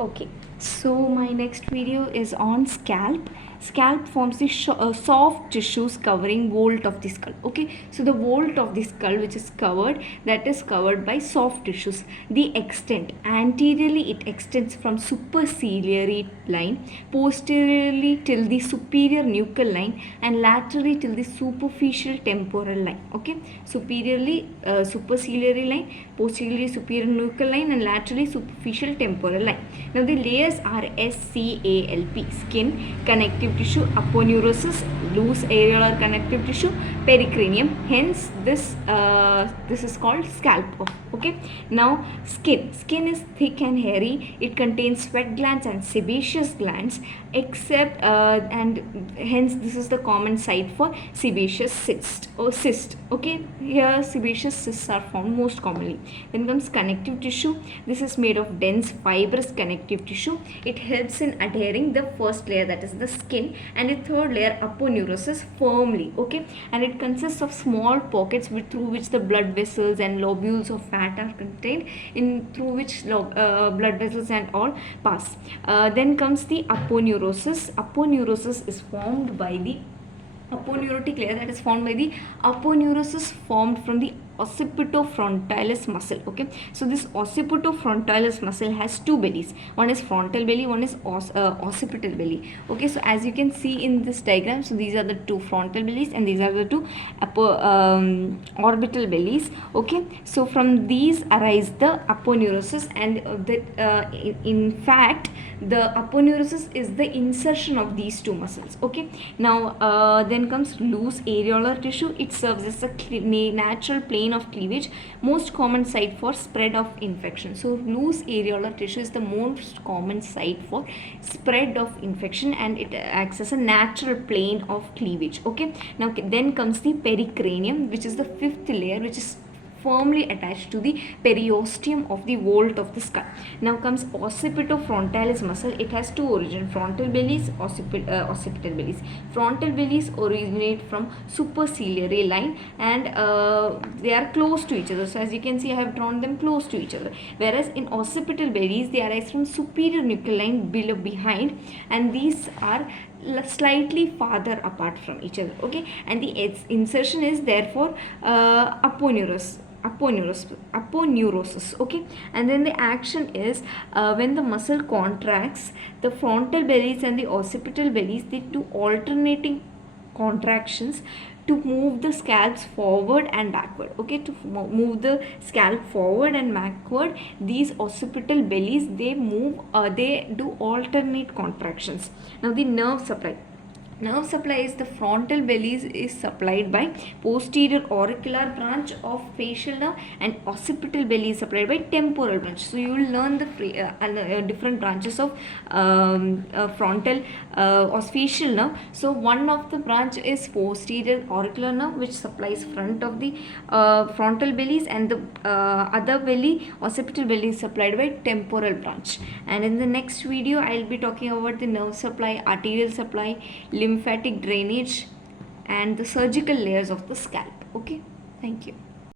Okay, so my next video is on scalp. Scalp forms the soft tissues covering vault of the skull. Okay, so the vault of the skull which is covered, that is covered by soft tissues. The extent, anteriorly it extends from superciliary line, posteriorly till the superior nuchal line, and laterally till the superficial temporal line. Okay, superiorly superciliary line, posteriorly superior nuchal line, and laterally superficial temporal line. Now the layers are SCALP: skin, connective tissue, aponeurosis, loose areolar connective tissue, pericranium. Hence this is called scalp. Okay, now skin is thick and hairy. It contains sweat glands and sebaceous glands, except and hence this is the common site for sebaceous cyst. Okay, here sebaceous cysts are found most commonly. Then comes connective tissue. This is made of dense fibrous connective tissue. It helps in adhering the first layer, that is the skin, and the third layer, aponeurosis, firmly. Okay, and it consists of small pockets through which the blood vessels and lobules of fat are contained, through which blood vessels and all pass. Then comes the aponeurosis. Aponeurosis is formed by the aponeurotic layer, that is formed by the aponeurosis formed from the occipitofrontalis muscle. Okay, so this occipitofrontalis muscle has two bellies. One is frontal belly, one is occipital belly. Okay, so as you can see in this diagram, so these are the two frontal bellies and these are the two orbital bellies. Okay, so from these arise the aponeurosis, and in fact the aponeurosis is the insertion of these two muscles. Okay, now then comes loose areolar tissue. It serves as a natural plane of cleavage, most common site for spread of infection. So loose areolar tissue is the most common site for spread of infection, and it acts as a natural plane of cleavage. Okay, now then comes the pericranium, which is the fifth layer, which is firmly attached to the periosteum of the vault of the skull. Now comes occipitofrontalis muscle. It has two origins: frontal bellies, occipital bellies. Frontal bellies originate from superciliary line, and they are close to each other. So as you can see, I have drawn them close to each other. Whereas in occipital bellies, they arise from superior nuchal line behind, and these are slightly farther apart from each other. Okay, and the insertion is therefore aponeurosis. Okay, and then the action is when the muscle contracts, the frontal bellies and the occipital bellies, they do alternating contractions to move the scalps forward and backward. Okay, to move the scalp forward and backward, these occipital bellies, they do alternate contractions. Now the nerve supply is the frontal bellies is supplied by posterior auricular branch of facial nerve, and occipital belly is supplied by temporal branch. So you will learn the different branches of frontal or facial nerve. So one of the branch is posterior auricular nerve, which supplies front of the frontal bellies, and the other belly, occipital belly, is supplied by temporal branch. And in the next video I will be talking about the nerve supply, arterial supply, lymphatic drainage, and the surgical layers of the scalp. Okay, thank you.